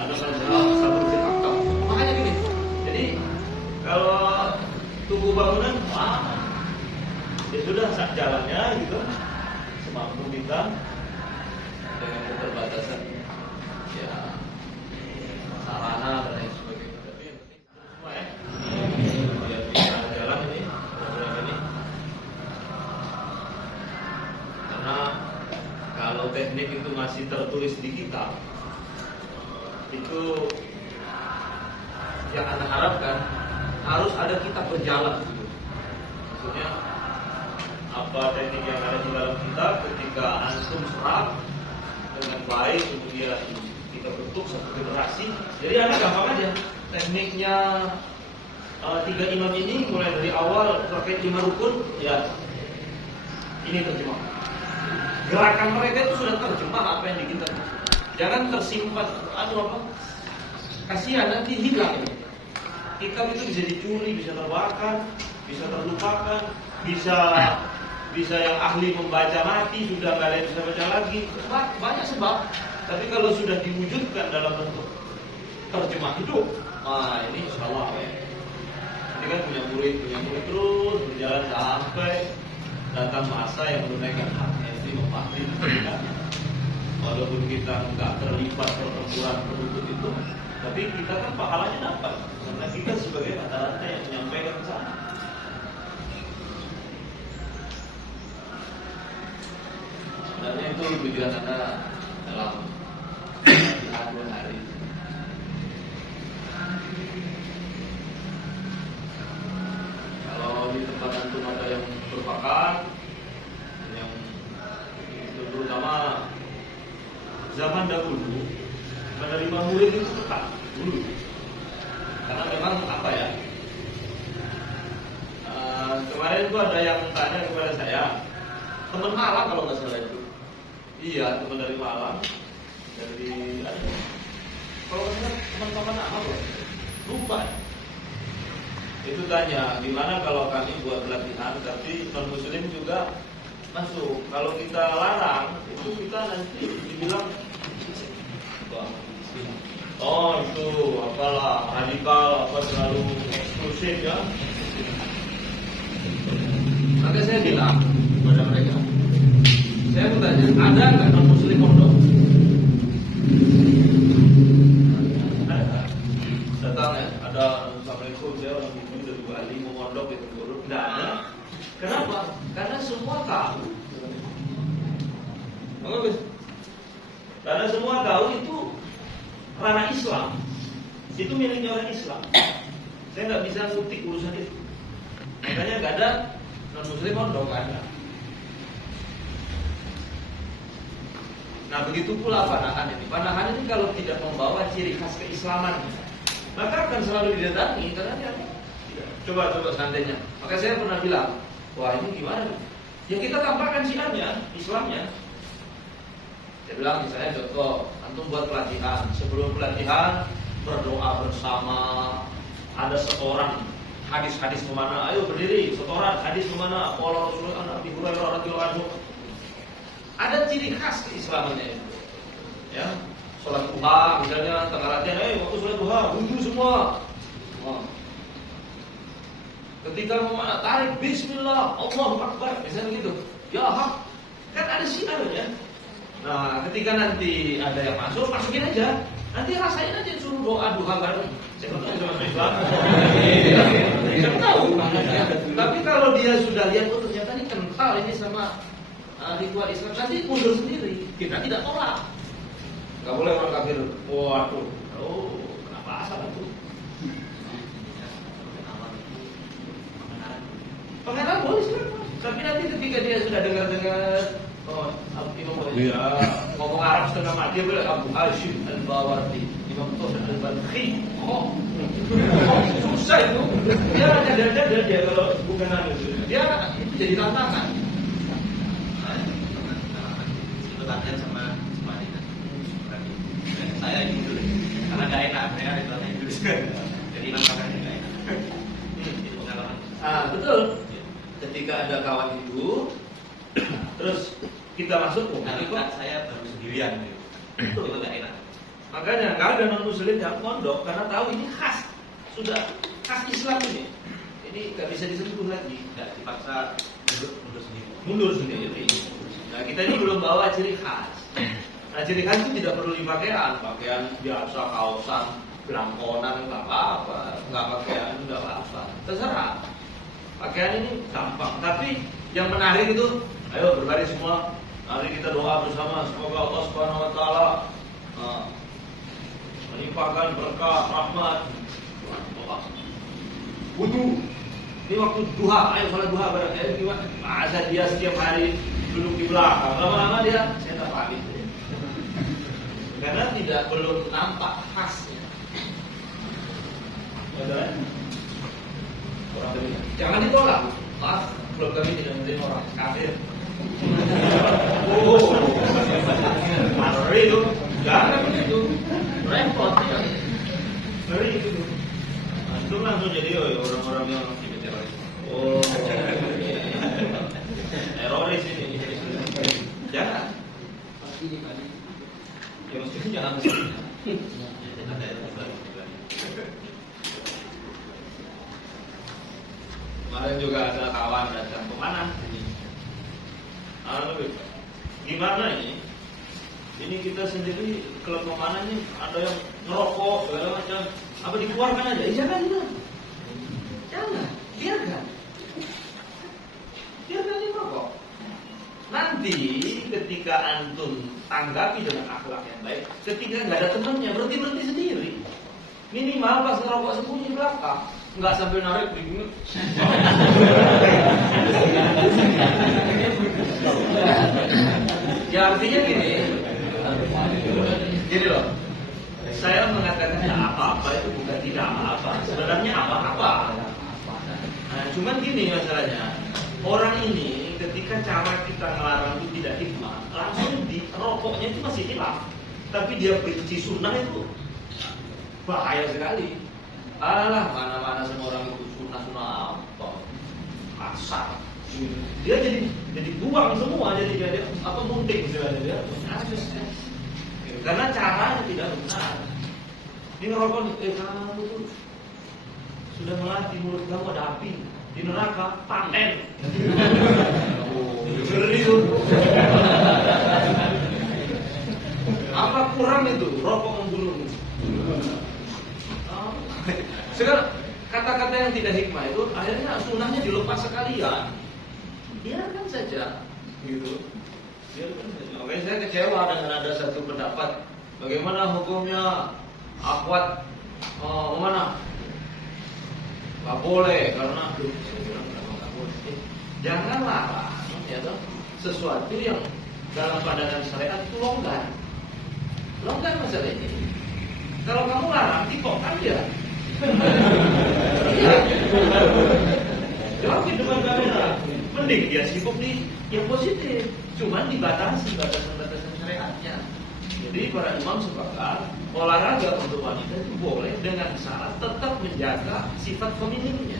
ada satu titik aktor. Makanya gini. Jadi kalau tunggu bangunan, ya sudah sak jalannya gitu, semampu kita dengan keterbatasan ya sarana dan lain sebagainya. Tapi yang penting semua ya. Ini bisa jalan ini, program ini. Karena kalau teknik itu masih tertulis di kitab, itu yang Anda harapkan harus ada kitab berjalan gitu. Maksudnya apa teknik yang ada di dalam kitab ketika antum serap dengan baik, kemudian kita bentuk satu generasi. Jadi Anda gampang aja tekniknya 3 imam ini mulai dari awal terkait 5 rukun ya ini terjemah. Gerakan mereka itu sudah terjemah apa yang di kitab. Jangan tersimpan kasihan nanti hilang ini. Kitab itu bisa dicuri, bisa terbakar, bisa terlupakan, bisa yang ahli membaca mati, sudah nggak ada yang bisa baca lagi. Banyak sebab. Tapi kalau sudah diwujudkan dalam bentuk terjemah hidup, ini insya Allah ya. Ini kan punya murid terus berjalan sampai datang masa yang menunaikan haknya itu memahami pendidikannya. Walaupun kita nggak terlibat pertempuran penuntut itu, tapi kita kan pahalanya dapat karena kita sebagai rata-rata yang menyampaikan ke sana. Sebenarnya itu tujuan Anda dalam 2 hari. Kalau di tempat antum ada yang berbakat, yang itu terutama zaman dahulu menerima murid itu ketat dulu. Karena memang apa ya? Kemarin itu ada yang tanya kepada saya, teman Malang kalau nggak salah itu. Iya, teman dari Malang. Dari kalau nggak salah teman-teman apa? Lupa. Itu tanya, gimana kalau kami buat pelatihan tapi non muslim juga masuk. Kalau kita larang, itu kita nanti dibilang itu apalah radikal, apa terlalu eksklusif ya. Maka saya bilang kepada mereka, saya bertanya, ada nggak non muslim pondok? Datang ya, ada assalamualaikum, saya orang ibu dari Bali mau mondok di Tenggorok. Tidak ada. Kenapa? Karena semua tahu. Karena semua tahu itu ranah Islam, itu miliknya orang Islam. Saya nggak bisa ngutik urusan itu. Makanya nggak ada non muslim pondok, nggak ada. Nah begitu pula panahan ini. Panahan ini kalau tidak membawa ciri khas keislaman, maka akan selalu didatangi karena dia coba seandainya. Maka saya pernah bilang, wah ini gimana? Ya kita tampakkan syiarnya, Islamnya. Saya bilang misalnya contoh, antum buat pelatihan. Sebelum pelatihan berdoa bersama. Ada setoran hadis-hadis kemana? Ayo berdiri, setoran hadis kemana? Qala Rasulullah Nabi Hurairah radhiyallahu anhu. Ada ciri khas keislamannya itu. Ya, sholat duha misalnya tengah latihan, waktu sholat duha wudhu semua. Ketika mau tarik Bismillah, Allahu Akbar, misalnya gitu. Ya hak, kan ada syiarnya. Nah, ketika nanti ada yang masuk, masukin aja. Nanti rasain aja suruh doa duha bareng. Saya nggak tahu sama Islam. Saya tahu. Tapi kalau dia sudah lihat, oh ternyata ini kental ini sama ritual Islam, nanti mundur sendiri. Kita tidak tolak. Nggak boleh orang kafir. Waduh. Kenapa asal itu? Pengenalan boleh sih. Tapi nanti ketika dia sudah dengar-dengar, Imam Bukhari ngomong Arab setengah mati, dia bilang Abu Hashim Al-Bawardi, Imam Tosan Al-Balkhi. Susah itu. Dia ada dia kalau bukan itu. Dia itu jadi tantangan. Itu latihan sama Madinah. Saya ini dulu, karena nggak enak, saya itu latihan dulu. Jadi nampaknya nggak enak. Itu pengalaman. Betul. Ketika ada kawan itu, terus kita masuk, Tapi kan saya baru sendirian gitu. Itu nggak enak. Makanya nggak ada non muslim yang mondok karena tahu ini khas, sudah khas Islam ini. Ini nggak bisa disentuh lagi. Tidak dipaksa Mundur sendiri. Nah kita ini belum bawa ciri khas. Nah ciri khas itu tidak perlu di pakaian biasa, kaosan, belangkonan, nggak apa-apa, nggak pakaian nggak apa-apa, terserah. Pakaian ini gampang, tapi yang menarik itu, ayo berbaris semua, mari kita doa bersama semoga Allah Subhanahu Wa Taala melimpahkan berkah rahmat. Wudu. Ini waktu duha, ayo sholat duha bareng. Gimana? Masa dia setiap hari duduk di belakang, lama-lama dia saya tak paham itu. Karena belum nampak khasnya. Orang demikian. Jangan ditolak. Maaf, belum kami tidak menerima orang kafir. Ngeri itu, jangan begitu. Repot ya. Ngeri itu. Itu langsung jadi orang-orang yang teroris. Oh, teroris ini. Jangan. Ya meskipun jangan mesti. Kemarin juga ada kawan datang kemana ini? Gimana ini? Ini kita sendiri klub pemanah ini ada yang ngerokok segala macam. Apa dikeluarkan aja? Jangan. Biarkan dia merokok. Nanti ketika antum tanggapi dengan akhlak yang baik, ketika nggak ada temannya berhenti sendiri. Minimal pas ngerokok sembunyi di belakang, nggak sampai narik begini. Ya artinya gini loh. Saya mengatakan tidak apa-apa itu bukan tidak apa-apa. Sebenarnya apa-apa. Nah, cuman gini masalahnya. Orang ini ketika cara kita melarang itu tidak hikmah, langsung di rokoknya itu masih hilaf. Tapi dia benci sunnah itu bahaya sekali. Alah, mana-mana semua orang itu sunnah apa? Kasar. Dia jadi buang semua, jadi dia apa muntik istilahnya dia. Karena caranya tidak benar. Ini ngerokok, kamu tuh sudah melatih mulut kamu ada api di neraka, panen. Ngeri tuh. Apa kurang itu rokok membunuhmu? Sekarang kata-kata yang tidak hikmah itu akhirnya sunnahnya dilepas sekalian. Biarkan saja, gitu. Biarkan saja. Makanya saya kecewa dengan ada satu pendapat. Bagaimana hukumnya akhwat mana? Gak boleh karena jangan larang ya toh sesuatu yang dalam pandangan syariat itu longgar masalah ini. Kalau kamu larang tikokkan dia. Iya. Jawab di depan kamera. Mending dia sibuk di yang positif, cuman dibatasi batasan-batasan syariatnya. Jadi para imam sepakat olahraga untuk wanita itu boleh dengan syarat tetap menjaga sifat feminimnya.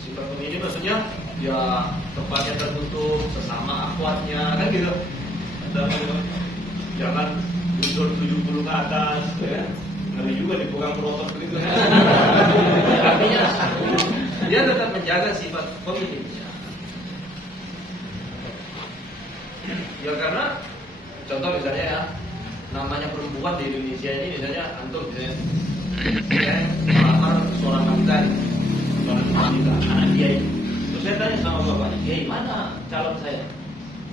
Sifat feminim maksudnya ya tempatnya tertutup, sesama akhwatnya kan gitu. Jangan unsur 70 ke atas, ya. Ngeri juga dipegang perotot begitu. Artinya dia tetap menjaga sifat feminimnya. Ya karena contoh misalnya ya, namanya perempuan di Indonesia ini misalnya antum misalnya saya melamar seorang wanita, anak dia ini. Terus saya tanya sama bapaknya, "Kiai, mana calon saya?"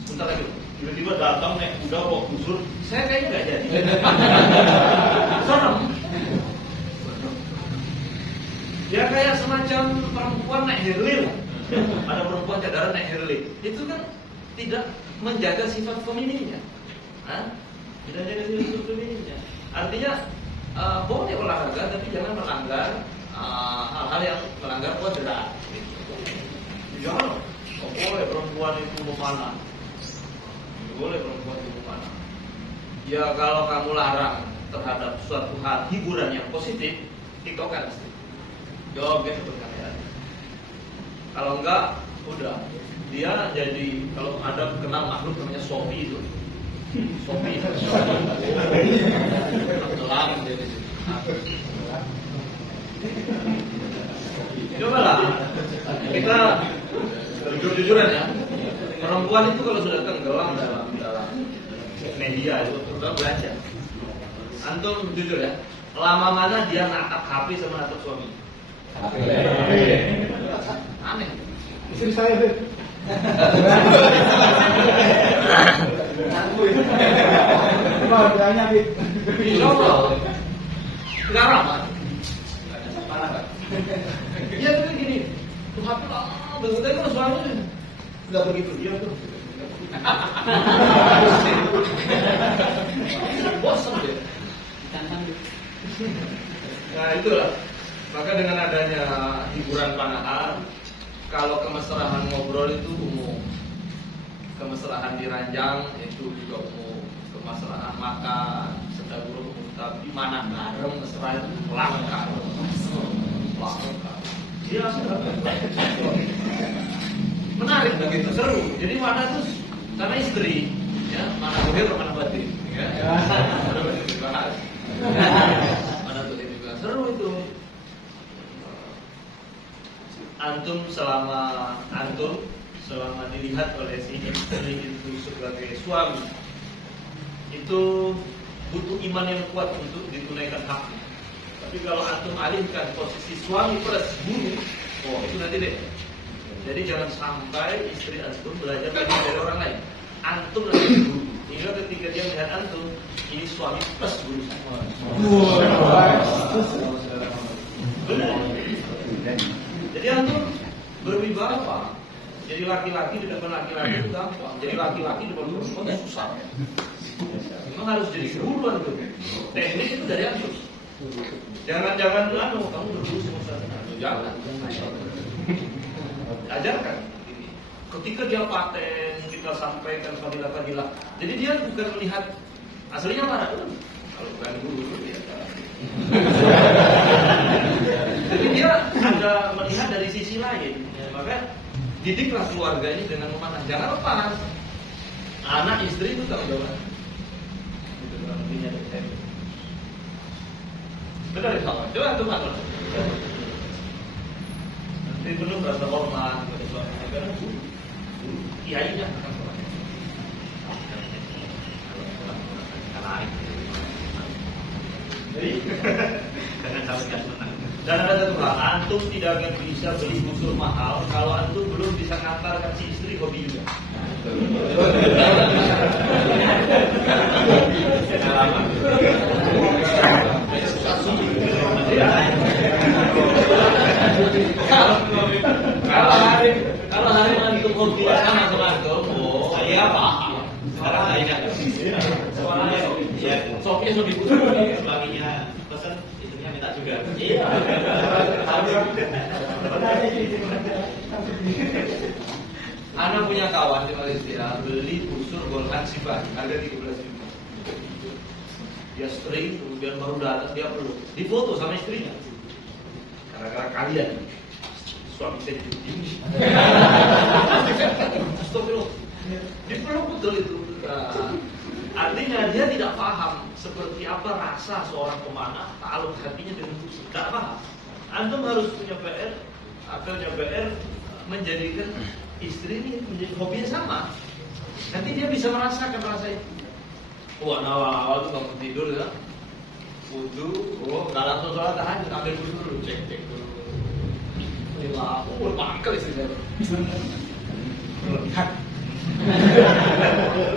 Sebentar lagi, tiba-tiba datang naik kuda bawa busur, saya kayaknya nggak jadi. Serem. Ya kayak semacam perempuan naik Harley lah. Ada perempuan cadaran naik Harley. Itu kan tidak menjaga sifat feminimnya. Tidak menjaga sifat feminimnya. Artinya boleh olahraga tapi jangan melanggar hal-hal yang melanggar kodrat. Jangan. Boleh perempuan itu memanah. Boleh perempuan itu memanah. Ya kalau kamu larang terhadap suatu hal hiburan yang positif, tiktokan. Jawabnya berkarya. Kalau enggak, udah dia jadi kalau ada kenal makhluk namanya Sophie itu. Sofi. Kelam jadi. Cobalah kita jujur-jujuran ya. Perempuan itu kalau sudah tenggelam dalam media itu terutama belajar. Antum jujur ya, lama mana dia natap HP sama natap suami? Aneh. Istri saya deh. Gimana bilangnya, Bi? Insya Allah. Sekarang kan? Iya tapi gini, tuh HP lama, betul-betul kan suaminya nggak begitu dia tuh. Bosan deh. Nah itulah. Maka dengan adanya hiburan panahan, kalau kemesraan ngobrol itu umum, kemesraan di ranjang itu juga umum, kemesraan makan sedang umum. Tapi mana bareng mesra itu langka. Dia menarik begitu seru. Jadi mana tuh karena istri, ya mana bohir mana batin, ya. Mana tuh juga seru itu. Antum selama dilihat oleh si istri itu sebagai suami, itu butuh iman yang kuat untuk ditunaikan haknya. Tapi kalau antum alihkan posisi suami plus guru, oh itu nanti deh. Jadi jangan sampai istri antum belajar lagi dari orang lain. Antum lagi guru. Hingga ketika dia melihat antum, ini suami plus guru. Benar. Jadi antum berwibawa. Jadi laki-laki di depan laki-laki itu gampang. Jadi laki-laki di depan perempuan itu susah. Memang harus jadi guru antum. Teknik itu dari antum. Jangan kamu berdua sama saya. Jangan. Ajarkan. Ketika dia paten, kita sampaikan fadilah-fadilah. Jadi dia bukan melihat aslinya mana tuh. Kalau bukan guru dia. Jadi dia ada melihat dari sisi lain. Ya, maka didiklah keluarga ini dengan memandang. Jangan lepas. Anak istri itu tanggung jawab. Itu dalam dunia dari benar ya sama. Coba tuh matur. Nanti belum rasa hormat kepada suami karena guru. Kiainya akan sholat. Jadi jangan salahkan menang. Dan ada satu hal, antum tidak akan bisa beli busur mahal kalau antum belum bisa ngantarkan si istri hobi juga. Kalau hari antum hobi sama antum, oh saya paham. Sekarang saya ingat. Soalnya sudah diputus suaminya pesan istrinya minta juga. Iya. Anak punya kawan di Malaysia beli busur golongan sifat harga 13.000. Dia string kemudian baru datang dia peluk, difoto sama istrinya. Gara-gara kalian suami saya ini. Astagfirullah. Dipeluk betul itu. Artinya dia tidak paham seperti apa rasa seorang pemanah ta'aluk hatinya dengan busur. Tidak paham. Antum harus punya PR, akalnya PR menjadikan istri ini menjadi hobinya sama. Nanti dia bisa merasakan rasa itu. Wah, awal-awal tuh kamu tidur ya, wudu, nggak langsung sholat tahajud, ambil dulu, cek dulu. Inilah, mangkel istri saya.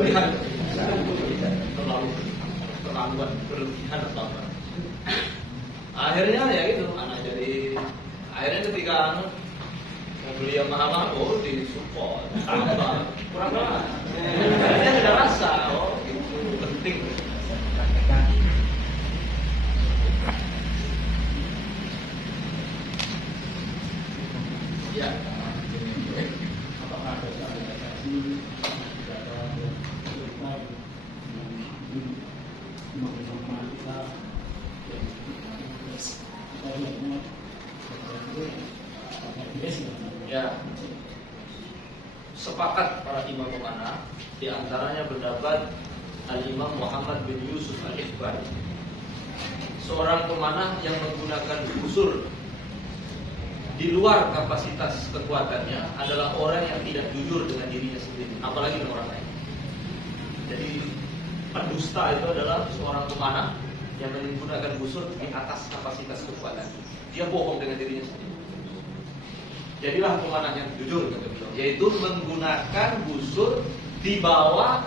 Lihat. Terlaluan berlebihan atau apa? Akhirnya ya gitu, anak jadi akhirnya ketika mau beli yang mahal-mahal, oh disupport, tambah, kurang lah. Dia tidak rasa, oh itu penting. Ya. Ya, sepakat para imam pemanah di antaranya berdapat Al-Imam Muhammad bin Yusuf Al-Ikhbari, seorang pemanah yang menggunakan busur di luar kapasitas kekuatannya adalah orang yang tidak jujur dengan dirinya sendiri, apalagi dengan orang lain. Jadi pendusta itu adalah seorang pemanah yang menggunakan busur di atas kapasitas kekuatan. Dia bohong dengan dirinya sendiri. Jadilah pemanah yang jujur, kata beliau, yaitu menggunakan busur di bawah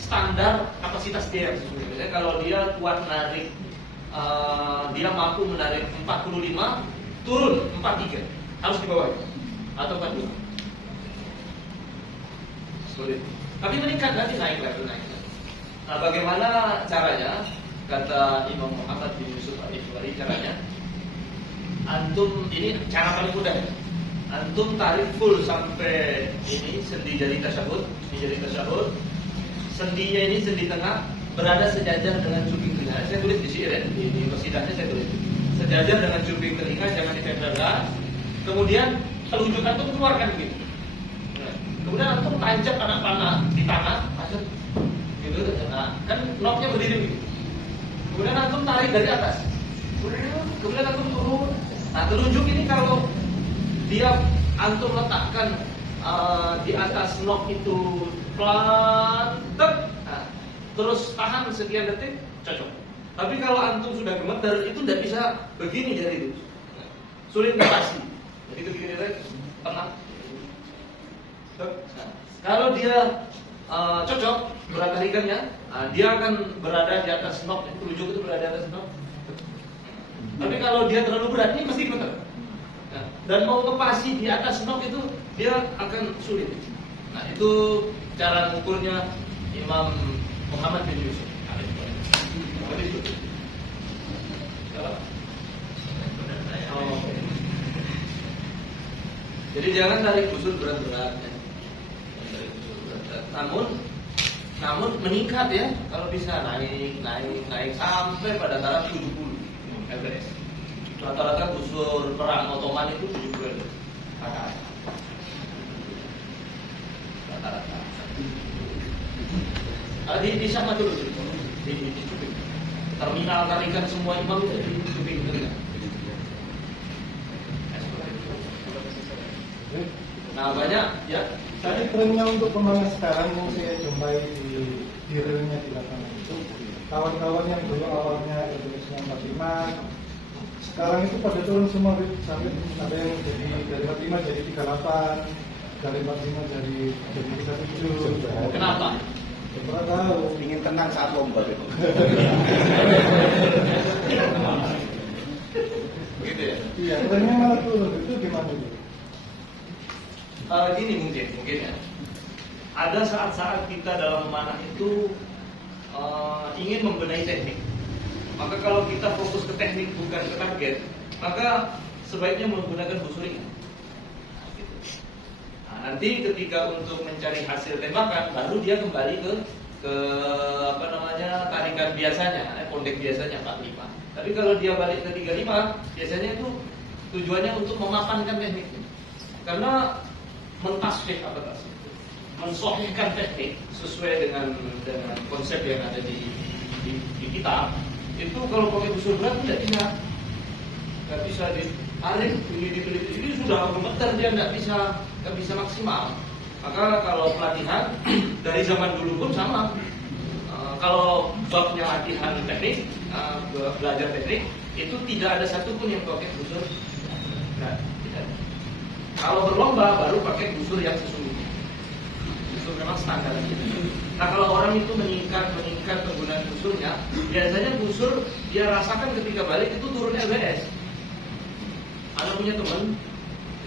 standar kapasitas dia. Misalnya kalau dia kuat menarik, dia mampu menarik 45, turun 43, harus di bawah atau 42. Sulit. Tapi meningkat nanti naik level naik. Nah, bagaimana caranya? Kata Imam Muhammad bin Yusuf Al-Ikhbari, caranya antum, ini cara paling mudah ya. Antum tarik full sampai ini sendi jari tasyahud, sendinya ini sendi tengah berada sejajar dengan cuping telinga. Saya tulis di sini, di persidangannya saya tulis sejajar dengan cuping telinga, jangan ditempelkan. Kemudian telunjuk antum keluarkan begitu. Kemudian antum tancap anak panah di tangan, tancap gitu. Nah, kan knocknya berdiri begitu. Kemudian antum tarik dari atas. Kemudian antum turun. Nah, telunjuk ini kalau dia antum letakkan di atas knock itu pelan, nah, terus tahan sekian detik, cocok. Tapi kalau antum sudah gemeter, itu tidak bisa begini jari itu, sulit notasi. Begitu begini tenang. Nah, kalau dia cocok berat tarikannya, dia akan berada di atas knock, telunjuk itu berada di atas knock. Tapi kalau dia terlalu berat, ini mesti gemeter. Nah, dan mau ngepasi di atas knock itu dia akan sulit. Nah, itu cara mengukurnya Imam Muhammad bin Yusuf. Jadi jangan tarik busur berat-berat ya. Namun meningkat ya, kalau bisa naik sampai pada taraf 70 Everest. Rata-rata busur perang Ottoman itu 70 rata-rata. Di sama dulu di cuping. Terminal tarikan semua imam itu di cuping telinga. Nah, banyak ya. Tadi trennya untuk pemanah sekarang yang saya jumpai di realnya di lapangan itu, kawan-kawan yang dulu awalnya Indonesia 45, sekarang itu pada turun semua sampai ada yang jadi dari 45 jadi 38, dari 45 jadi 37. Kenapa? Pernah tahu. Ingin tenang saat lomba itu. Begitu ya. Iya, trennya malah turun. Itu gimana itu? Gini mungkin ya. Ada saat-saat kita dalam memanah itu ingin membenahi teknik. Maka kalau kita fokus ke teknik bukan ke target, maka sebaiknya menggunakan busur ringan. Nah, nanti ketika untuk mencari hasil tembakan, baru dia kembali ke tarikan biasanya, pondek biasanya 45. Tapi kalau dia balik ke 35, biasanya itu tujuannya untuk memapankan tekniknya. Karena mensohihkan teknik sesuai dengan konsep yang ada di kitab. Itu kalau pakai busur berat tidak bisa ditarik, ini sudah gemeter, dia nggak bisa maksimal. Maka kalau pelatihan dari zaman dulu pun sama. Kalau babnya latihan teknik, belajar teknik, itu tidak ada satupun yang pakai busur berat. Kalau berlomba baru pakai busur yang sesungguhnya. Busur memang standar. Nah, kalau orang itu meningkat penggunaan busurnya, biasanya busur dia rasakan ketika balik itu turun LBS. Ada punya teman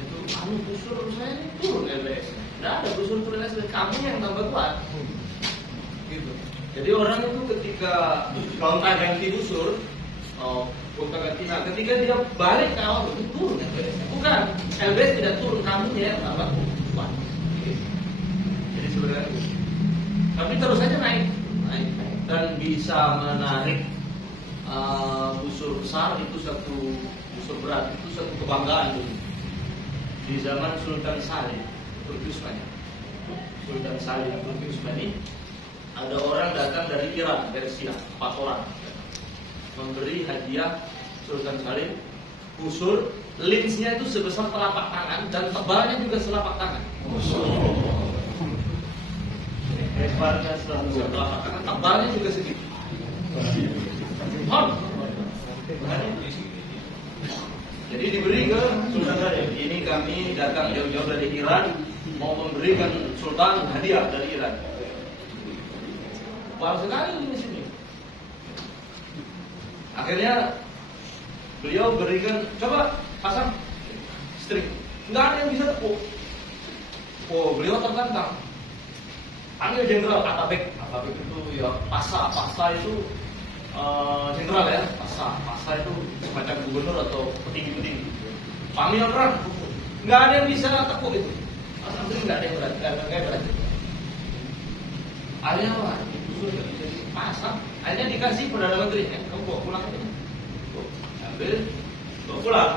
itu, busur saya ini turun LBS. Nah, ada busur turun LBS, kamu yang tambah kuat. Gitu. Jadi orang itu ketika gonta ganti busur, ketika dia balik ke awal itu turun LBS. Bukan, LBS tidak turun, kamunya yang tambah kuat. Jadi sebenarnya, tapi terus saja naik dan bisa menarik busur besar itu busur berat itu satu kebanggaan dulu. Di zaman Sultan Salim Turki Utsmani, ada orang datang dari Iran, Persia, 4 orang, memberi hadiah Sultan Salim busur, linsnya itu sebesar telapak tangan dan tebalnya juga selapak tangan. Lebarnya sebesar telapak tangan, tebalnya juga segitu. Jadi diberi ke Sultan Salim. Ini kami datang jauh-jauh dari Iran, mau memberikan Sultan hadiah dari Iran. Baru sekali di sini. Akhirnya beliau berikan, coba pasang string. Nggak ada yang bisa tepuk. Oh, beliau tertantang. Panggil Jenderal Atabek. Atabek itu ya Pasa itu jenderal ya. Pasa itu semacam gubernur atau petinggi-petinggi. Panggil perang. Nggak ada yang bisa tepuk itu. Pasang string nggak ada yang berani. Akhirnya apa? Nggak bisa dipasang. Akhirnya dikasih Perdana Menteri. Kamu bawa pulang aja. Ambil, bawa pulang.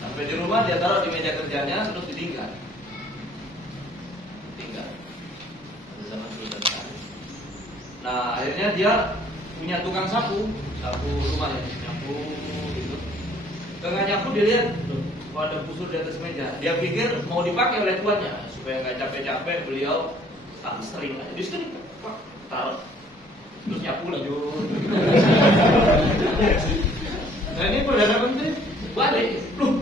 Sampai di rumah dia taruh di meja kerjanya, terus ditinggal. Pada zaman Sultan Salim. Nah, akhirnya dia punya tukang sapu rumahnya, nyapu gitu. Tengah nyapu dia lihat, ada busur di atas meja. Dia pikir mau dipakai oleh tuannya supaya nggak capek-capek, beliau tak sering aja. Di sini taruh, terus nyapu lanjut. Nah ini Perdana Menteri balik, loh,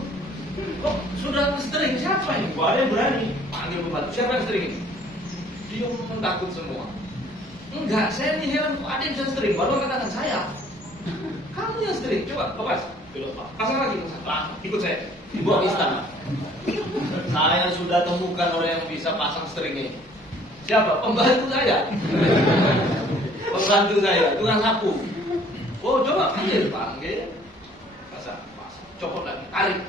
kok sudah sering siapa ini? Gak ada yang berani panggil pembantu. Siapa yang sering ini? Dia takut semua. Enggak, saya ini heran kok ada yang bisa sering. Baru katakan saya. Kamu yang sering, coba lepas. Pasang lagi, ikut saya. Dibawa ke istana. Saya sudah temukan orang yang bisa pasang string ini. Siapa? Pembantu saya. Pembantu saya, tukang sapu. Oh, coba panggil. Pasang. Copot lagi, tarik.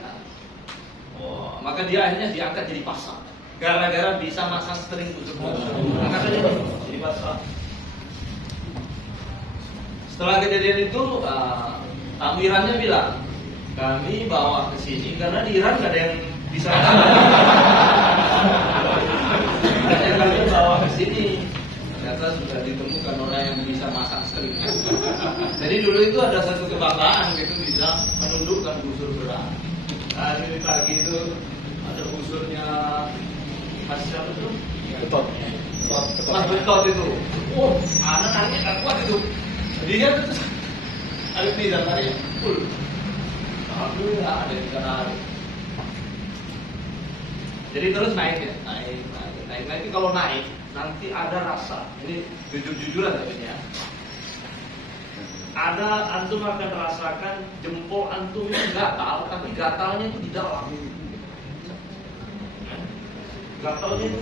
Oh, maka dia akhirnya diangkat jadi pasang. Gara-gara bisa masang string busur. Angkat aja jadi pasang. Setelah kejadian itu, tamu Irannya bilang, kami bawa ke sini karena di Iran nggak ada yang bisa. Makanya kami bawa ke sini. Ternyata sudah ditemukan orang yang bisa masang string. Jadi dulu itu ada satu kebanggaan gitu, bisa menundukkan busur berat. Nah, ini pagi itu ada busurnya Mas siapa itu? Betot. Mas Betot itu. Oh, anak-anaknya nggak kuat itu. Dia terus Alif Nizam tarik full. Alhamdulillah ada yang bisa narik. Jadi terus naik ya, naik. Kalau naik nanti ada rasa. Ini jujur-jujuran tapi ya. Ada antum akan rasakan jempol antum ini gatal, tapi gatalnya itu di dalam. Gatalnya itu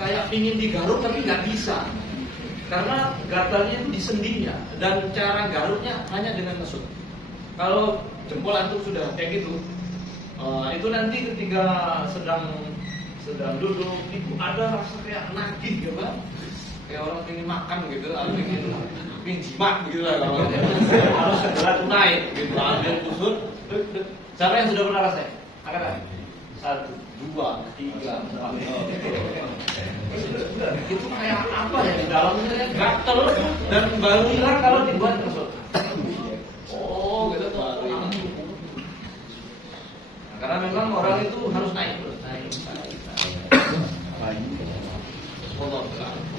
kayak ingin digaruk tapi nggak bisa. Karena gatalnya itu di sendinya dan cara garuknya hanya dengan mesut. Kalau jempol antum sudah kayak gitu, itu nanti ketika sedang duduk itu ada rasa kayak nagih gitu kan, kayak orang ingin makan gitu, ingin jimat gitu lah kalau harus segera naik gitu, ambil busur. Siapa yang sudah pernah rasain? Angkat tangan. 1, 2, 3, 4. Itu kayak apa ya di dalamnya gatel dan baru hilang kalau dibuat mesut. Oh, gitu tuh. Nah, karena memang orang itu harus naik.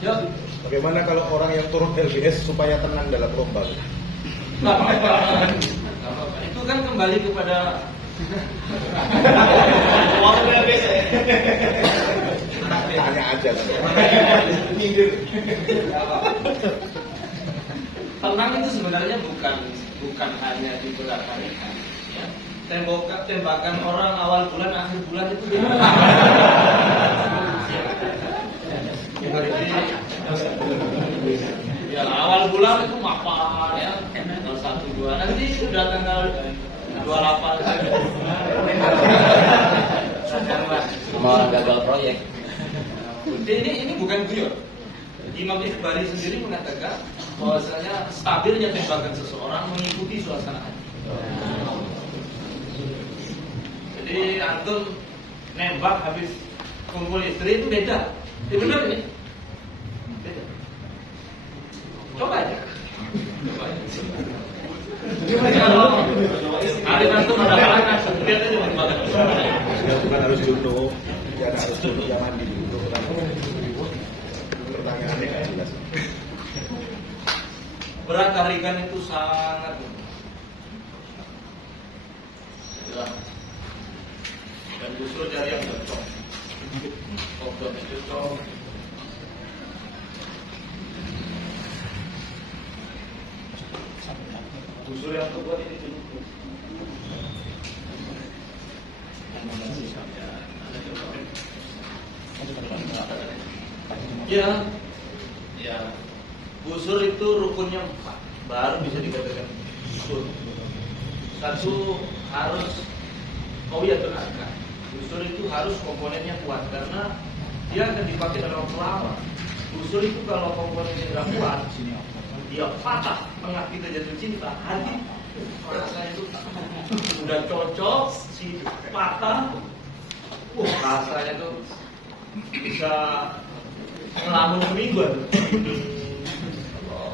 Ya. Bagaimana kalau orang yang turun LBS supaya tenang dalam lomba? Nggak apa-apa. Itu kan kembali kepada uang LBS ya. Tanya aja. Tenang itu sebenarnya bukan hanya di bulan hari. Ya. Tembakan orang awal bulan akhir bulan itu beda. Ya awal bulan itu mapan ya, tanggal 1, 2. Nanti sudah tanggal 28. Mau gagal proyek. Ini bukan guyon. Imam Iqbali sendiri mengatakan bahwasanya stabilnya tembakan seseorang mengikuti suasana hati. Jadi antum nembak habis kumpul istri itu beda. Itu benar ini. Beda. Coba aja. Coba aja. Gimana? Hari nanti ada halangan, lihat aja banget. Ya, bukan harus jodoh, ya harus jodoh yang mandi dulu. Pertanyaannya nggak jelas. Berat tarikan itu sangat. Ya. Dan justru dari yang cocok. Obat itu cocok. Busur yang terbuat ini cukup. Ya, ya. Busur itu rukunnya 4, baru bisa dikatakan busur. Satu harus qawiyatul arkan. Busur itu harus komponennya kuat karena dia akan dipakai dalam pelawak. Busur itu kalau komponennya tidak kuat, dia patah tengah kita jatuh cinta, hati rasanya itu udah cocok, si patah, rasanya tuh bisa ngelamun semingguan.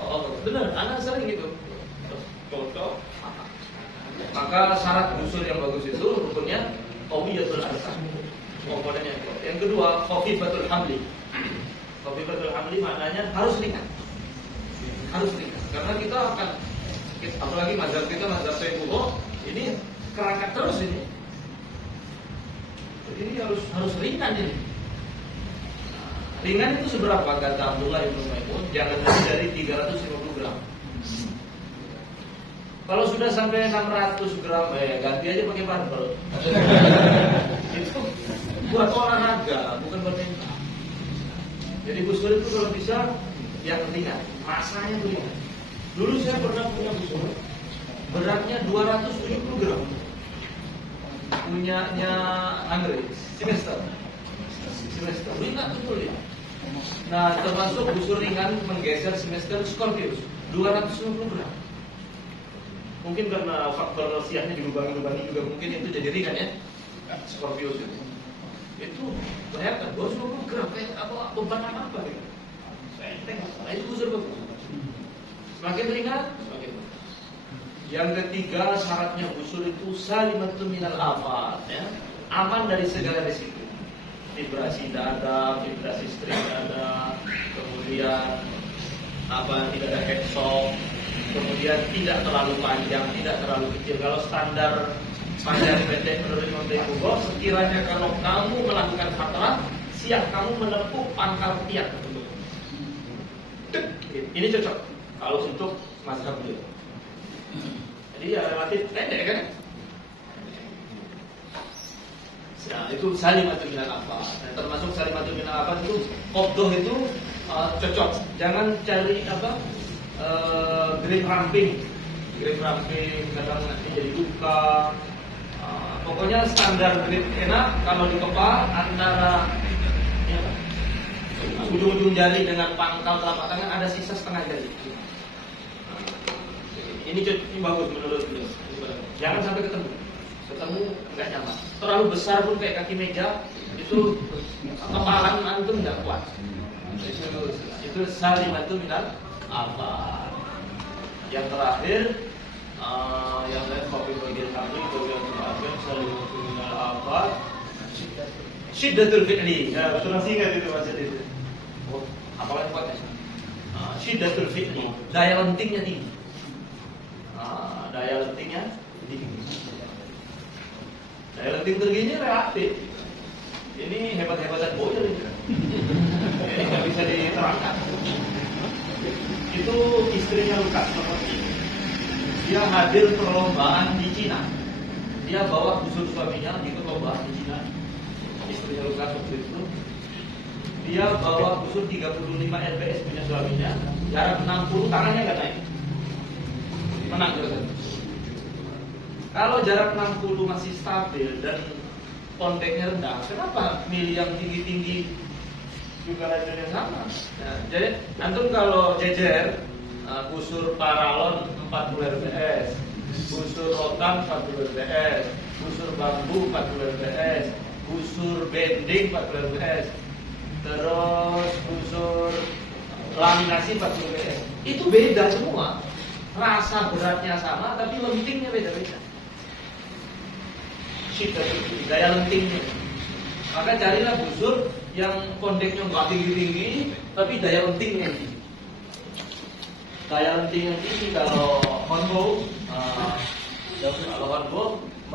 Oh, benar, anak sering gitu. Cocok. Maka syarat busur yang bagus itu rukunnya qawiyatul arkan. Komponennya. Yang kedua, khafifatul hamli. Khafifatul hamli maknanya harus ringan. Harus ringan. Karena kita akan, apalagi mazhab kita mazhab Syafi'i, ini kerangka terus ini. Jadi ini harus ringan ini. Ringan itu seberapa kata Abdullah Ibn Maimun? Jangan lebih dari 350 gram. Kalau sudah sampai 600 gram, ganti aja pakai barbel. Itu buat olahraga, bukan buat mental. Jadi busur itu kalau bisa yang ringan, masanya tuh ringan. Dulu saya pernah punya busur, beratnya 270 gram. Punyanya Andre, semester. Ringan betul ya. Nah, termasuk busur ringan menggeser semester Scorpius 250 gram. Mungkin karena faktor siahnya dilubangi juga mungkin itu jadi ringan ya. Scorpius itu kelihatan 250 gram kayak apa beban apa gitu. Enteng, nah itu busur bagus. Semakin ringan, semakin bagus. Yang ketiga syaratnya busur itu salimatun minal afat ya. Aman dari segala risiko. Vibrasi dada, vibrasi string dada, kemudian tidak ada head shock, kemudian tidak terlalu panjang, tidak terlalu kecil. Kalau standar panjang pendek menurut Imam Taimiyah, sekiranya kalau kamu melakukan fatrat, siap kamu menepuk pangkal tiang. Ini cocok kalau untuk mazhab beliau. Jadi ya relatif pendek kan? Nah, itu salimatun minal afat. Nah, termasuk salimatun minal afat itu qabdoh itu cocok. Jangan cari grip ramping. Grip ramping kadang nanti jadi luka. Pokoknya standar grip enak kalau di kepala antara ujung-ujung jari dengan pangkal telapak tangan ada sisa setengah jari. Ini bagus menurut beliau. Jangan sampai ketemu nggak nyaman. Terlalu besar pun kayak kaki meja itu kepalan antum nggak kuat. Itu salimatun minal afat. Yang terakhir yang lain kopi bagian kami bagian terakhir salimatun minal afat. Syiddatul fi'li. Ya betul masih ingat itu maksud itu. Apalagi kuatnya. Syiddatul fi'li. Daya lentingnya tinggi. Daya lentingnya tinggi. Daya lenting tingginya relatif. Ini hebat-hebatan boyer ini. Ini nggak bisa diterangkan. Itu istrinya Lukas seperti dia hadir perlombaan di Cina. Dia bawa busur suaminya ikut lomba di Cina. Istrinya Lukas waktu itu. Dia bawa busur 35 lbs punya suaminya. Jarak 60 tangannya nggak naik. Menang gitu. Kalau jarak 60 masih stabil dan kontaknya rendah, kenapa milih yang tinggi-tinggi juga hasilnya sama? Nah, jadi antum kalau jejer busur paralon 40 lbs, busur rotan 40 lbs, busur bambu 40 lbs, busur bending 40 lbs, terus busur laminasi 40 PS. Itu beda semua. Rasa beratnya sama, tapi lentingnya beda-beda. Daya lentingnya. Maka carilah busur yang kondeknya nggak tinggi-tinggi, tapi daya lentingnya tinggi. Daya lentingnya tinggi kalau Honbo, kalau Honbo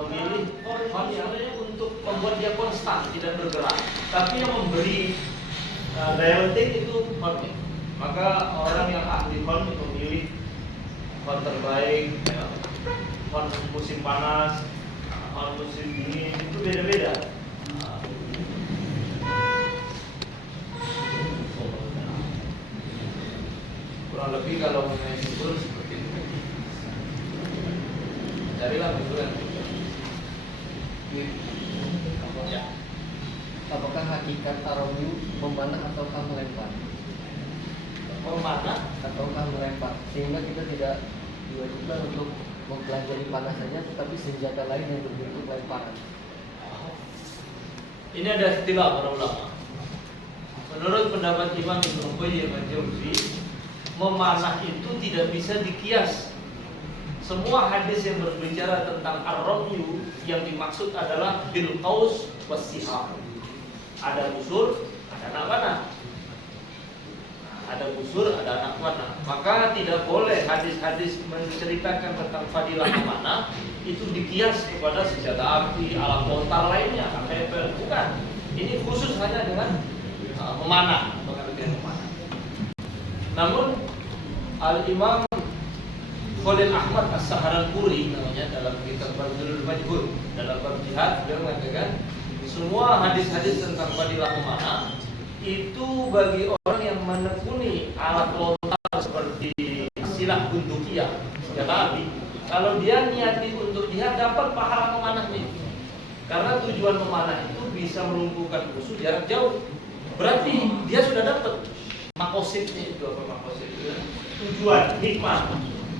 memilih misalnya untuk membuat dia konstan, tidak bergerak. Tapi yang memberi daya lenting itu Honbo. Maka orang yang ahli Hon memilih Hon terbaik, ya. Hon musim panas, Hon musim dingin, itu beda-beda. Kurang lebih kalau mengenai busur seperti itu. Carilah busur yang ya. Apakah hakikat tarawih memanah ataukah melempar? memanah Ataukah melempar? Sehingga kita tidak diwajibkan untuk mempelajari panah saja, tetapi senjata lain yang berbentuk lemparan. ini ada istilah para ulama. Menurut pendapat Imam Ibnu Qayyim al-Jauzi, memanah itu tidak bisa dikias. Semua hadis yang berbicara tentang ar-ramyu yang dimaksud adalah bil qaus was-sihab. Ada busur, ada anak panah. Ada busur, ada anak panah. Maka tidak boleh hadis-hadis menceritakan tentang fadilah memanah itu dikias kepada senjata api, alat lontar lainnya, KPP. Bukan. Ini khusus hanya dengan memanah, pengertian memanah. Namun Al-Imam Khalil Ahmad As-Saharanpuri namanya dalam kitab Bazlul Majhul dalam bab jihad, dia mengatakan semua hadis-hadis tentang fadilah memanah itu bagi orang yang menekuni alat lontar seperti silah bundukiyah, senjata api. Kalau dia niati untuk jihad, dapat pahala memanahnya. Karena tujuan memanah itu bisa melumpuhkan musuh jarak jauh. Berarti dia sudah dapat makosidnya itu apa makosidnya? Tujuan, hikmah,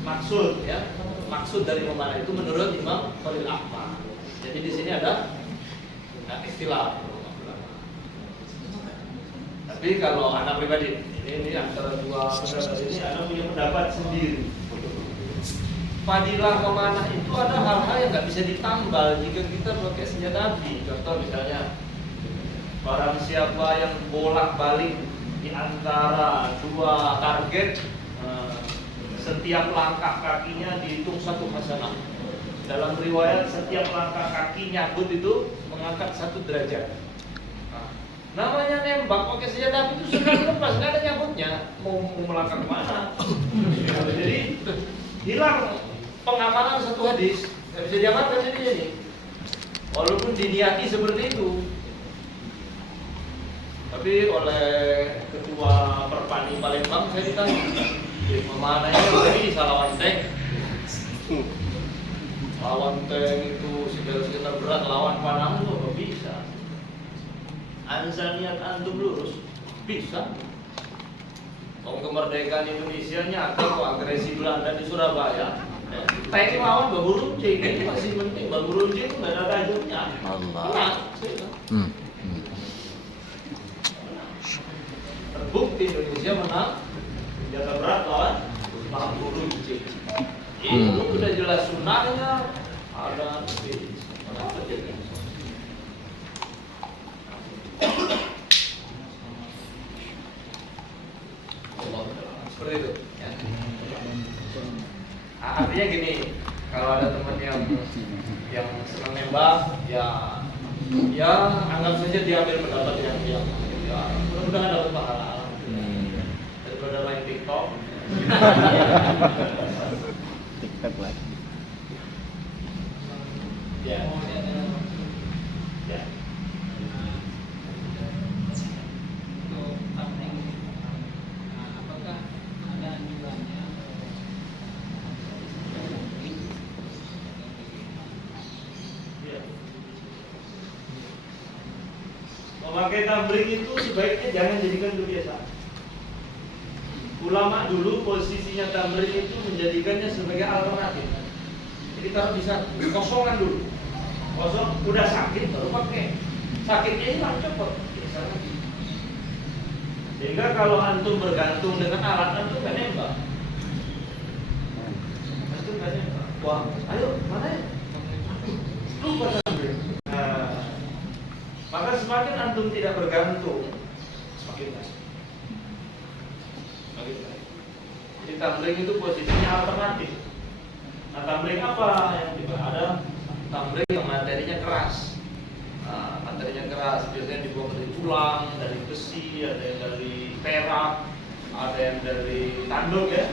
maksud ya. Maksud dari memanah itu menurut Imam Khalil Ahmad. Jadi di sini ada istilah. Tapi kalau anak pribadi, ini antara dua pendapat ini, anak punya pendapat sendiri. Fadilah memanah itu ada hal-hal yang nggak bisa ditambal jika kita pakai senjata api. Contoh misalnya, barang siapa yang bolak-balik di antara dua target, setiap langkah kakinya dihitung satu hasanah. Dalam riwayat setiap langkah kaki nyabut itu mengangkat 1 derajat. Namanya nembak pakai senjata api itu sudah lepas, nggak ada nyabutnya. Mau melangkah kemana? Jadi hilang pengamanan satu hadis, nggak bisa diamalkan ini. Walaupun diniati seperti itu, tapi oleh ketua Perpani Palembang saya ditanya, memanahnya tadi di Salawan Tank. Lawan tank itu senjata berat, lawan panah itu nggak bisa. Anda niat antum lurus, bisa. Kemerdekaan Indonesia nyata kok agresi Belanda di Surabaya. Tank lawan babu runcing, ini masih penting. Babu runcing nggak ada tajamnya. Menang. Terbukti Indonesia menang. Senjata berat lawan babu runcing. Itu sudah jelas sunnahnya. Ada seperti itu ya. Artinya gini, kalau ada teman yang senang nembak, ya anggap saja dia ambil pendapat yang ya mudah-mudahan dapat pahala daripada main TikTok. TikTok lagi. Ya. Memakai tambring itu sebaiknya jangan jadikan kebiasaan. Ulama dulu posisinya tambring itu menjadikannya sebagai alternatif. Jadi kalau bisa kosongan dulu, kosong udah sakit baru pakai. Sakitnya hilang cepet. Sehingga kalau antum bergantung dengan alat, antum kan nembak. Antum kan nembak. Wah, ayo mana ya? Lupa tamrin. Nah, maka semakin antum tidak bergantung, semakin baik. Semakin baik. Jadi tumbling itu posisinya alternatif. Nah, tumbling apa yang kita ada? Tumbling yang materinya keras. Nah, materinya keras biasanya dibuat dari tulang, dari besi, ada yang dari perak, ada yang dari tanduk ya.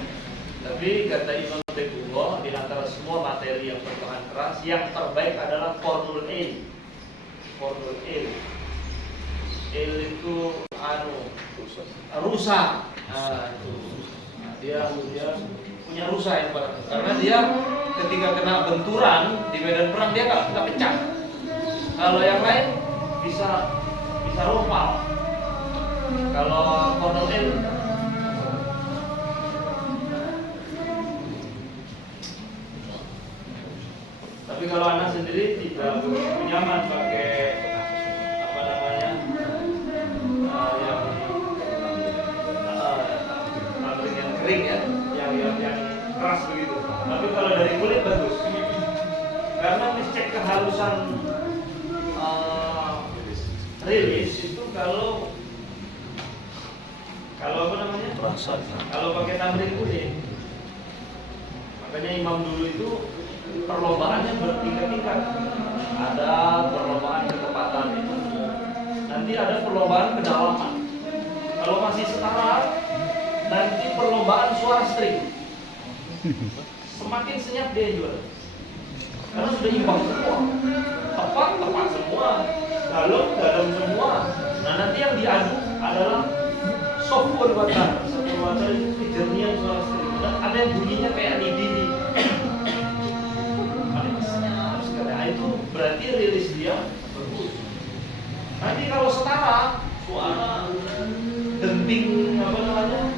Tapi kata Imam Baibullah, di antara semua materi yang bertahan keras, yang terbaik adalah kornul il. Kornul il. Il itu rusa. Nah, itu. Nah, dia punya rusa yang pada, karena dia ketika kena benturan di medan perang dia nggak pecah. Kalau yang lain bisa rompal. Kalau kornul il tapi kalau anak sendiri tidak nyaman pakai apa namanya yang tumbling yang kering ya, yang keras begitu. Tapi kalau dari kulit bagus, karena ngecek kehalusan rilis itu kalau apa namanya? Kalau pakai tumbling kulit. Makanya imam dulu itu perlombaannya bertingkat-tingkat. Ada perlombaan ketepatan itu, nanti ada perlombaan kedalaman. Kalau masih setara, nanti perlombaan suara string. Semakin senyap dia juara, karena sudah imbang semua, tepat semua, dalam semua. Nah nanti yang diadu adalah software water. Software water itu kejernihan suara string. Dan ada yang bunyinya kayak lidi. Itu berarti rilis dia bagus. Nanti kalau setara suara denting apa namanya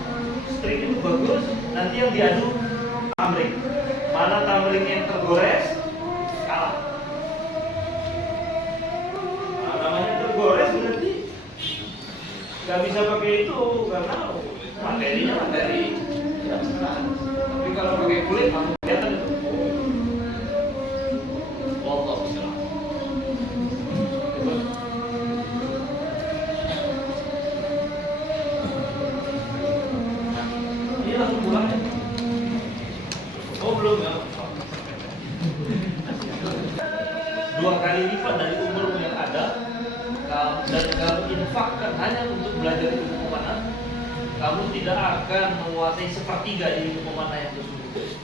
string itu bagus, nanti yang diadu tumbling. Mana tumbling yang tergores kalah. Nah, namanya tergores berarti nggak bisa pakai itu karena materinya materi tidak benar. Tapi kalau pakai kulit kamu kelihatan itu. Belum ya. 2 kali lipat dari umur yang ada, dan kamu infakkan hanya untuk belajar ilmu pemanah, kamu tidak akan menguasai sepertiga di ilmu pemanah yang tersebut.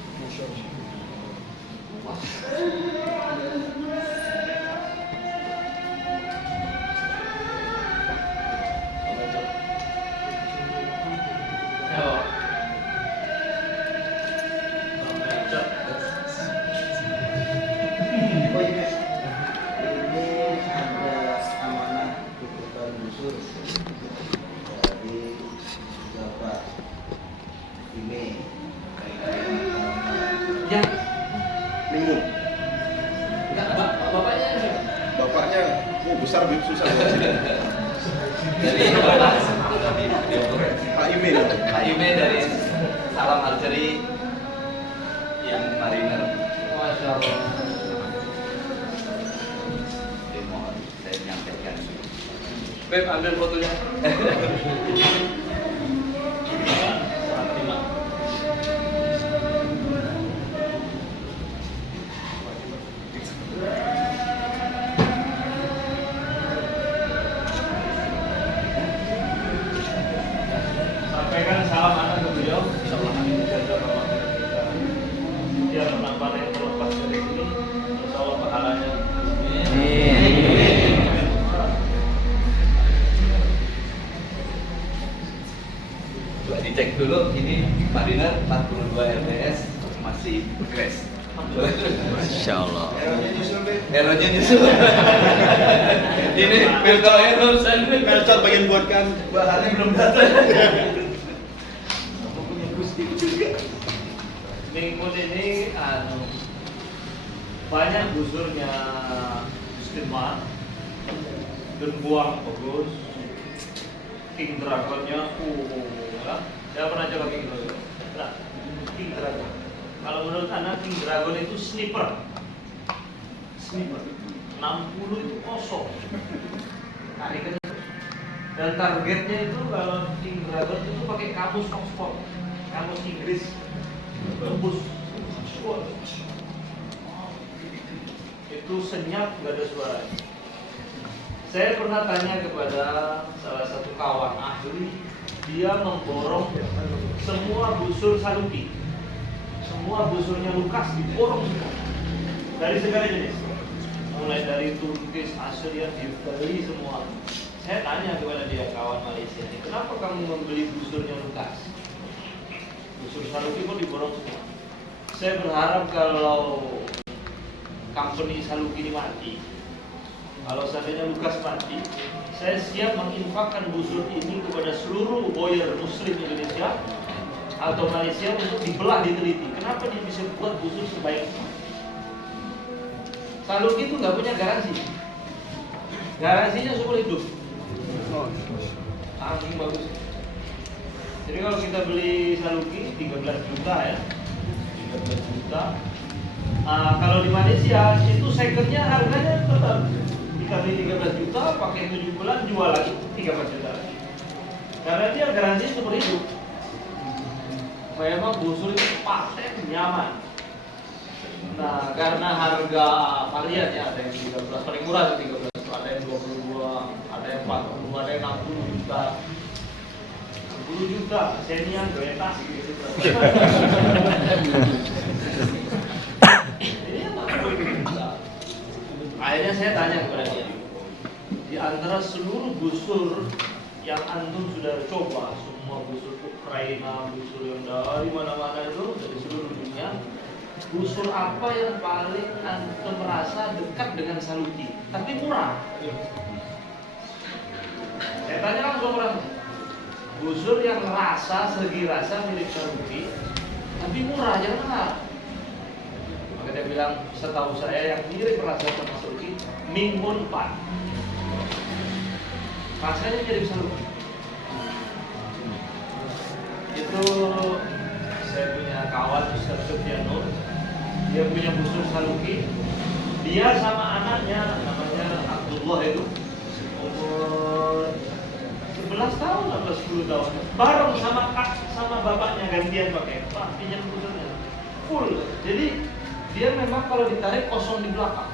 Besar susah dari Pak Ime dari Salam Archery yang mariner. Masya Allah. Mohon saya menyampaikan. Beb, ambil fotonya. Sampaikan salam anak ke beliau. Insyaallah amin jaza Allah kita. Dia menambah yang terlepas dari sini. Insyaallah pahalanya. Coba dicek dulu, ini mariner 42 LTS masih crash. Masya Allah. Aeronya nyusul. Ini filter aero Melcor bagian buatkan bahannya belum datang. Minggu ini banyak busurnya istimewa dan buang bagus. King Dragonnya, ya. Saya pernah coba King Dragon. Nah, King Dragon. Kalau menurut Anda King Dragon itu sniper. 60 itu kosong. Tarikan. Dan targetnya itu kalau King Dragon itu pakai kamus Oxford, kamus Inggris, tembus. Itu senyap, nggak ada suara. Saya pernah tanya kepada salah satu kawan ahli, dia memborong semua busur Saluki, semua busurnya Lukas diborong semua dari segala jenis, mulai dari Turkis, Assyrian, dibeli semua. Saya tanya kepada dia, kawan Malaysia ini, kenapa kamu membeli busurnya Lukas? Busur Saluki kok diborong semua? Saya berharap kalau company Saluki ini mati, kalau seandainya Lukas mati, saya siap menginfakkan busur ini kepada seluruh boyer Muslim Indonesia atau Malaysia untuk dibelah, diteliti. Kenapa dia bisa buat busur sebaik itu? Saluki itu nggak punya garansi. Garansinya seumur hidup. Saking bagus. Jadi kalau kita beli Saluki 13 juta ya, 13 juta. Kalau di Malaysia itu secondnya harganya tetap kita beli 13 juta, pakai 7 bulan jual lagi 13 juta lagi. Karena dia garansi seumur hidup. Memang busur itu paten nyaman. Nah, karena harga varian ya, ada yang 13 paling murah 13, ada yang 22, ada yang 40, ada yang 60 juta. 60 juta, senian doetas gitu. Akhirnya saya tanya kepada dia, di antara seluruh busur yang antum sudah coba, semua busur Ukraina, busur yang dari mana-mana itu, dari seluruh dunia, busur apa yang paling antum merasa dekat dengan Saluki, tapi murah? Saya tanya langsung orangnya, busur yang segi rasa mirip Saluki, tapi murah, jangan mahal. Maka dia bilang, setahu saya yang mirip rasa sama Saluki, Mingmun 4. Rasanya mirip Saluki. Itu saya punya kawan Ustaz Sufyanur, dia punya busur Saluki. Dia sama anaknya, namanya Abdullah itu, umur 11 tahun atau 10 tahun, bareng sama bapaknya gantian pakai. Pak, pinjam busurnya full. Jadi dia memang kalau ditarik kosong di belakang.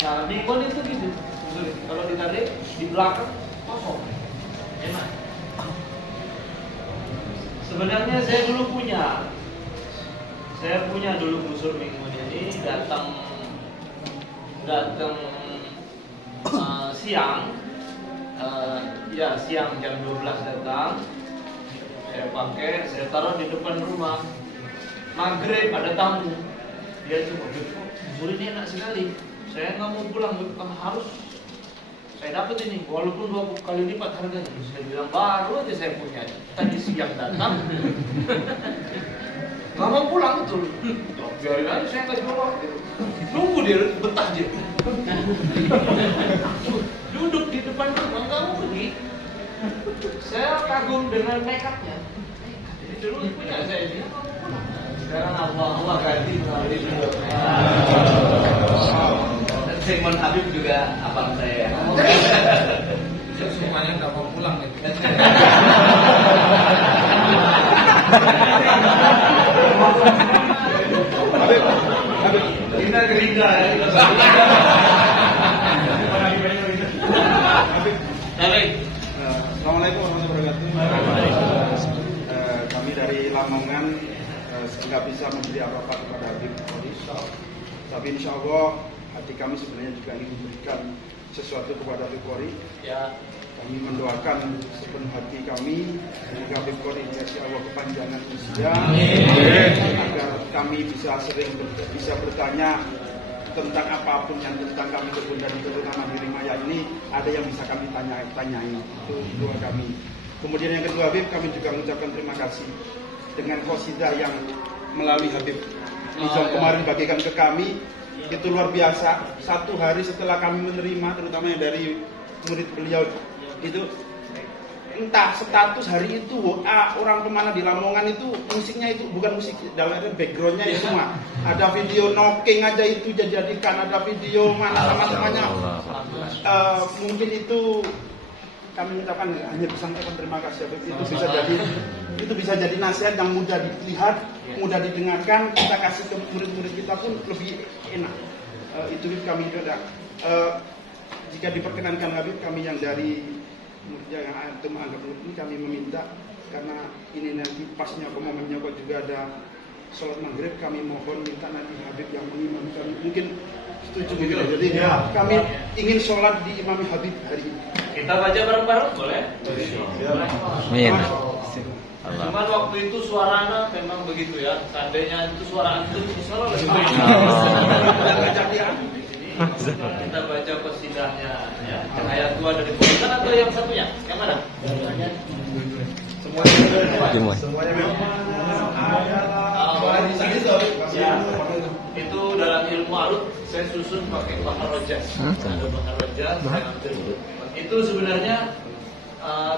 Nah, Minggun itu gitu. Kalau ditarik di belakang kosong. Enak. Sebenarnya saya dulu punya. Saya punya dulu busur Minggun ini, datang siang. Siang jam 12 datang. Saya pakai, saya taruh di depan rumah. Maghrib ada tamu. Dia coba, busur ini enak sekali. Saya nggak mau pulang, harus saya dapat ini, walaupun 2 kali lipat harganya. Saya bilang baru aja saya punya, tadi siang datang, nggak mau pulang betul. Biarin aja, saya nggak jual. Nunggu dia, betah dia. Duduk di depan rumah, nggak mau pergi. Saya kagum dengan makeupnya. Jadi dulu punya saya ini. Sekarang Allah ganti melalui video. Simon Habib juga abang saya. Semuanya nggak mau pulang nih. Kita gerindra ya. Assalamualaikum warahmatullahi wabarakatuh. Kami dari Lamongan nggak bisa memberi apa-apa kepada Habib Qori, tapi insya Allah hati kami sebenarnya juga ingin memberikan sesuatu kepada Habib Qori. Ya. Kami mendoakan sepenuh hati kami semoga Habib Qori dikasih Allah kepanjangan usia, agar kami bisa bertanya tentang apapun yang tentang kami dan terutama di Rimaya ini ada yang bisa kami tanyai. Itu doa kami. Kemudian yang kedua, Habib, kami juga mengucapkan terima kasih dengan qasidah yang melalui Habib Nizam kemarin bagikan ke kami. Itu luar biasa. 1 hari setelah kami menerima, terutama yang dari murid beliau itu entah status hari itu orang pemanah di Lamongan itu musiknya itu bukan musik dalam backgroundnya itu mah ada video knocking aja itu dijadikan, ada video mana teman-temannya mungkin itu kami mintakan hanya bersampaikan terima kasih. Itu bisa jadi nasihat yang mudah dilihat, mudah didengarkan, kita kasih ke murid-murid kita pun lebih enak. Itu kami itu ada. Jika diperkenankan Habib, kami yang dari muridnya yang antum anggap ini kami meminta karena ini nanti pasnya momennya kok juga ada sholat maghrib, kami mohon minta nanti Habib yang mengimamkan, mungkin setuju gitu. Jadi kami ingin sholat di Imam Habib hari ini. Kita baca bareng-bareng boleh? Amin. Cuman waktu itu suaranya memang begitu ya. Seandainya itu suara antum insyaallah lebih baik. Kita baca qasidahnya ya. Yang ayat 2 dari Quran atau yang satunya? Yang mana? Itu dalam ilmu arut saya susun pakai bahar rojas. Ada bahar rojas, saya ambil. Itu sebenarnya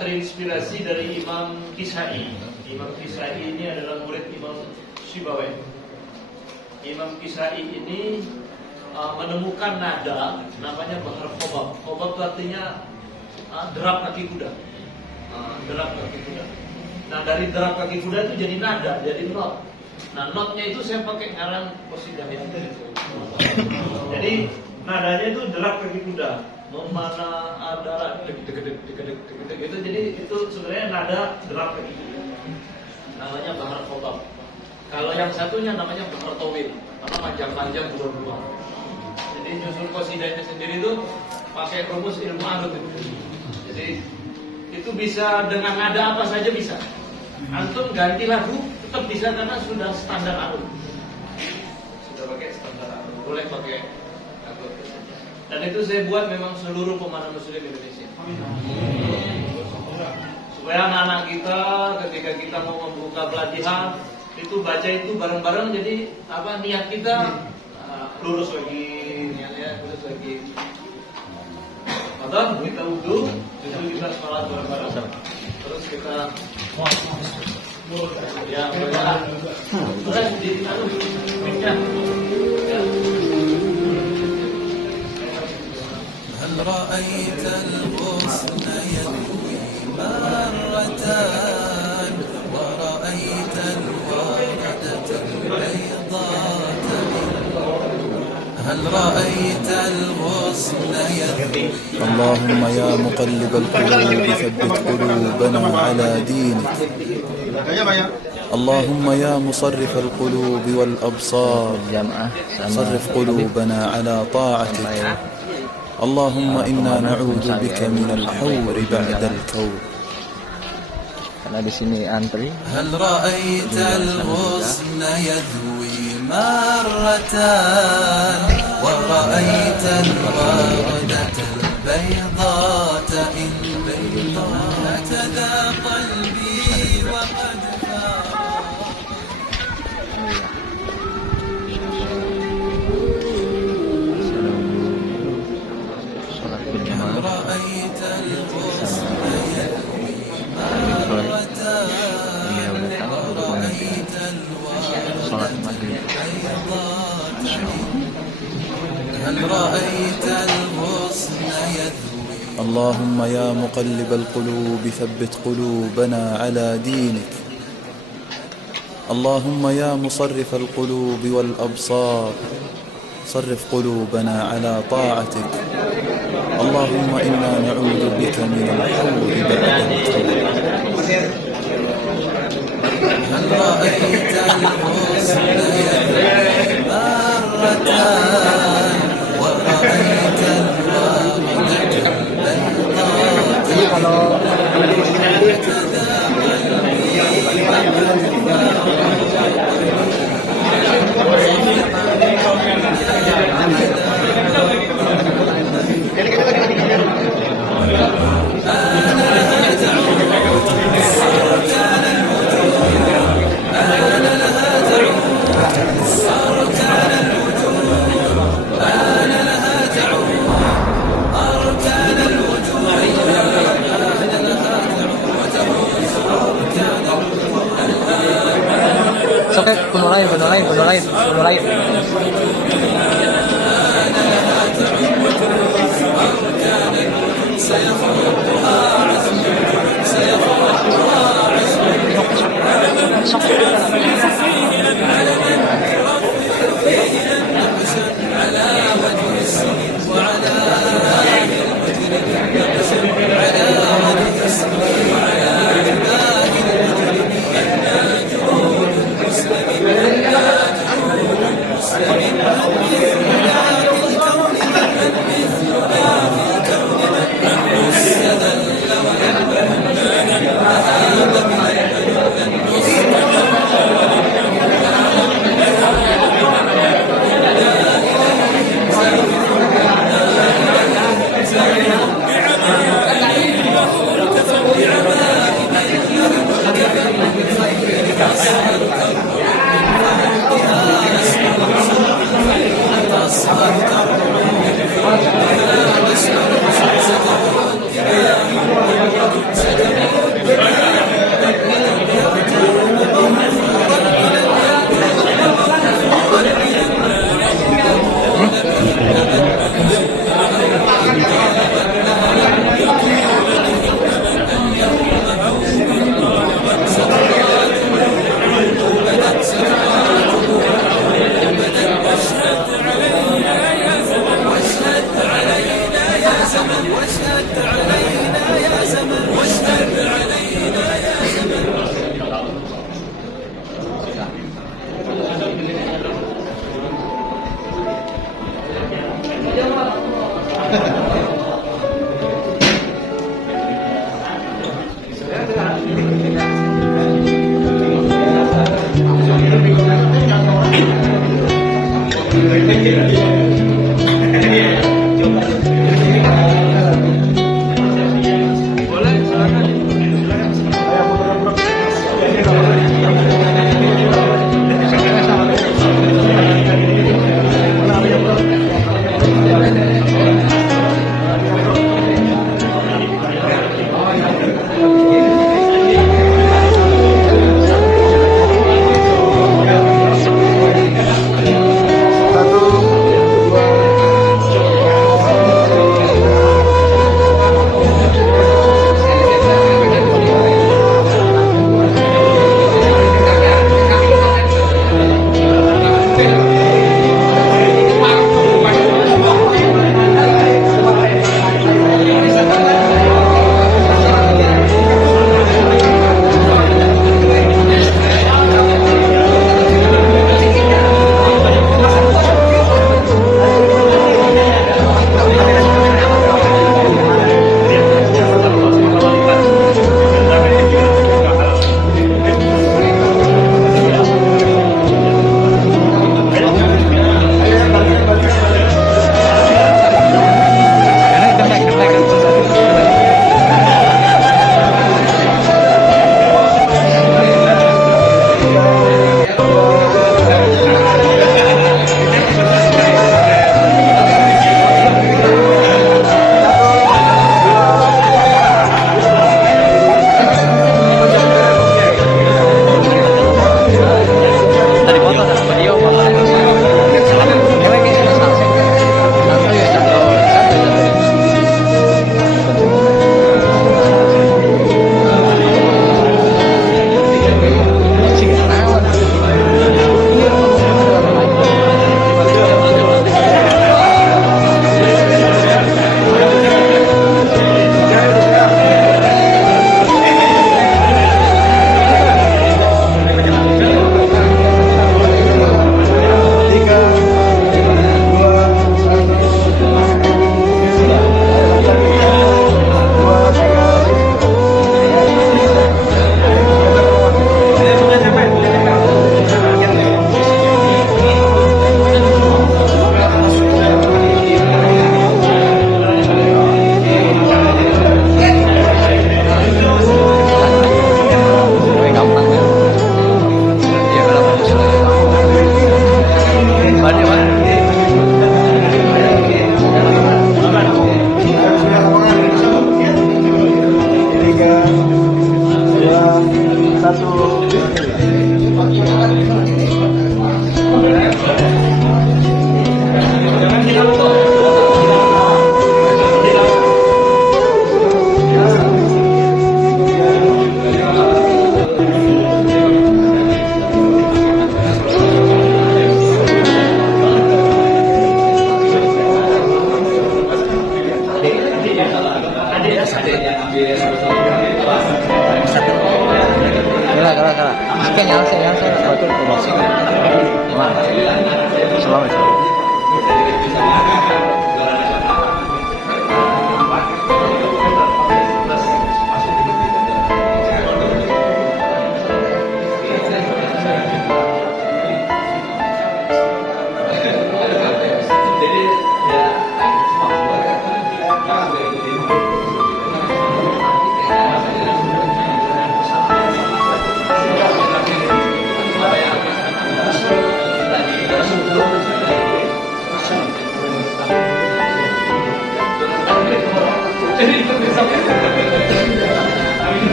terinspirasi dari Imam Kisai. Imam Kisai ini adalah murid Imam Sibawai. Imam Kisai ini menemukan nada namanya bahar khobab. Khobab itu artinya derap kaki kuda. Derap kaki kuda. Nah dari derap kaki kuda itu jadi nada, jadi not. Nah notnya itu saya pakai ngarang qasidah yang jadi nadanya itu derap kaki kuda. Memana ada deg-deg gitu. Jadi itu sebenarnya nada derap kaki kuda. Namanya bahar khobab. Kalau yang satunya namanya bahar tawil, karena panjang-panjang dua-dua. Jadi nyusun qasidahnya sendiri itu pakai rumus ilmu arut itu. Jadi itu bisa dengan nada apa saja bisa. Antum ganti lagu tetap bisa karena sudah standar arut. Sudah pakai standar arut. Boleh pakai lagu itu saja. Dan itu saya buat memang seluruh pemanah muslim Indonesia. Supaya anak-anak kita ketika kita mau membuka pelatihan itu baca itu bareng-bareng, jadi apa niat kita lurus lagi, niatnya lurus lagi. Atau kita wudhu, itu kita sholat bareng-bareng. Terus kita ya boleh. Terus di ya. هل رأيت الغصن يلوي مرتان ورأيت الوردة البيضاء هل رأيت الغصن يلوي اللهم يا مقلب القلوب ثبت قلوبنا على دينك اللهم يا مصرف القلوب والأبصار صرف قلوبنا على طاعتك اللهم إنا نعوذ بك من الحور بعد الكور Karena di sini antri. هل رأيت الغصن يذوي مرتان ورأيت الوردة البيضاء إن هكذا قلبي وقد رأيت الغصن يذوي مرتان ورأيت الوردة البيضاء هل رأيت الغصن يذوي اللهم يا مقلب القلوب ثبت قلوبنا على دينك اللهم يا مصرف القلوب والأبصار صرف قلوبنا على طاعتك اللهم إنا نعوذ بك من الحور بعد الكور هل رأيت الغصن يذوي مرتان ورأيت الوردة Boleh, silakan.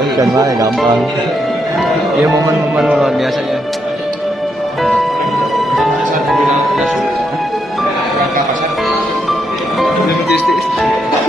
Ikan mah gampang. Iya momen-momen luar biasa ya. Pasar Inggris.